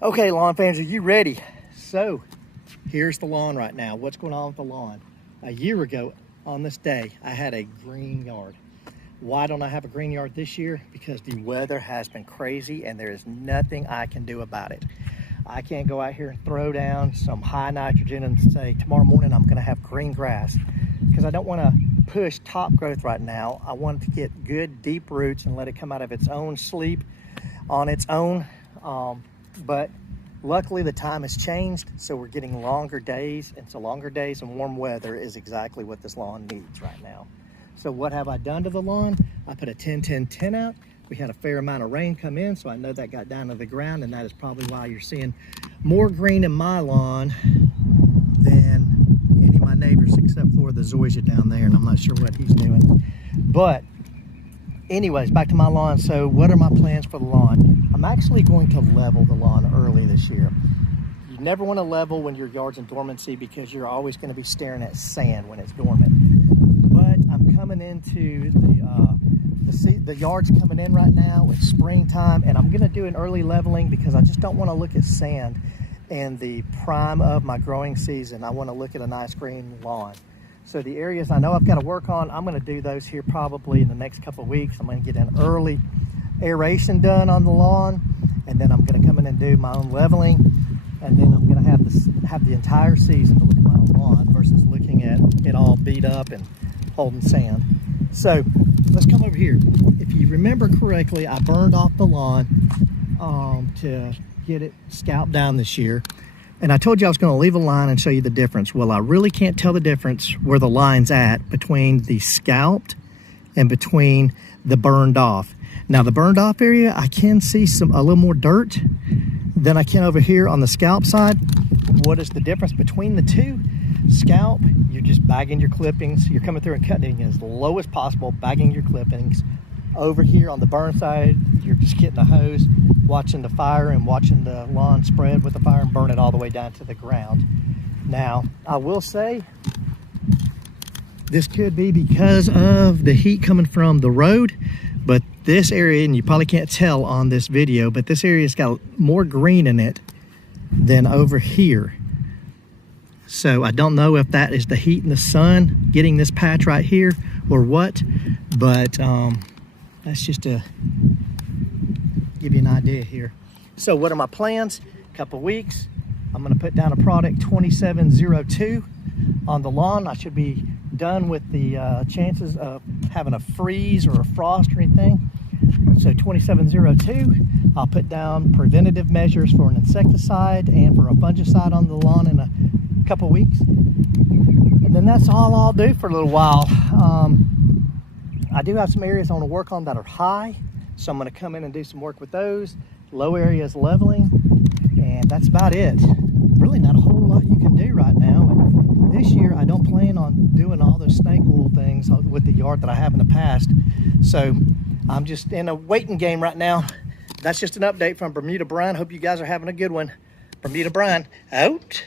Okay, lawn fans, are you ready? So here's the lawn right now. What's going on with the lawn? A year ago on this day, I had a green yard. Why don't I have a green yard this year? Because the weather has been crazy and there is nothing I can do about it. I can't go out here and throw down some high nitrogen and say tomorrow morning I'm gonna have green grass, because I don't wanna push top growth right now. I want it to get good deep roots and let it come out of its own sleep on its own. But luckily the time has changed, so we're getting longer days, and so longer days and warm weather is exactly what this lawn needs right now. So what have I done to the lawn? I put a 10-10-10 out. We had a fair amount of rain come in, so I know that got down to the ground, and that is probably why you're seeing more green in my lawn than any of my neighbors, except for the zoysia down there, and I'm not sure what he's doing. But anyways, back to my lawn. So what are my plans for the lawn? I'm actually going to level the lawn early this year. You never want to level when your yard's in dormancy, because you're always going to be staring at sand when it's dormant. But I'm coming into the yard's coming in right now. It's springtime, and I'm going to do an early leveling because I just don't want to look at sand in the prime of my growing season. I want to look at a nice green lawn. So the areas I know I've got to work on, I'm going to do those here probably in the next couple of weeks. I'm going to get an early aeration done on the lawn, and then I'm going to come in and do my own leveling, and then I'm going to have the entire season to look at my own lawn versus looking at it all beat up and holding sand. So let's come over here. If you remember correctly, I burned off the lawn to get it scalped down this year. And I told you I was going to leave a line and show you the difference. Well, I really can't tell the difference where the line's at between the scalped and between the burned off. Now, the burned off area, I can see a little more dirt than I can over here on the scalp side. What is the difference between the two? Scalp, you're just bagging your clippings. You're coming through and cutting as low as possible, bagging your clippings. Over here on the burn side, you're just getting a hose, watching the fire and watching the lawn spread with the fire and burn it all the way down to the ground. Now, I will say, this could be because of the heat coming from the road, but this area, and you probably can't tell on this video, but this area's got more green in it than over here. So I don't know if that is the heat and the sun getting this patch right here or what, but that's just to give you an idea here. So what are my plans? A couple weeks, I'm going to put down a product 2702 on the lawn. I should be done with the chances of having a freeze or a frost or anything. So 2702, I'll put down preventative measures for an insecticide and for a fungicide on the lawn in a couple weeks. And then that's all I'll do for a little while. I do have some areas I want to work on that are high, so I'm going to come in and do some work with those. Low areas leveling, and that's about it. Really not a whole lot you can do right now. And this year I don't plan on doing all those snake oil things with the yard that I have in the past. So I'm just in a waiting game right now. That's just an update from Bermuda Brian. Hope you guys are having a good one. Bermuda Brian, out.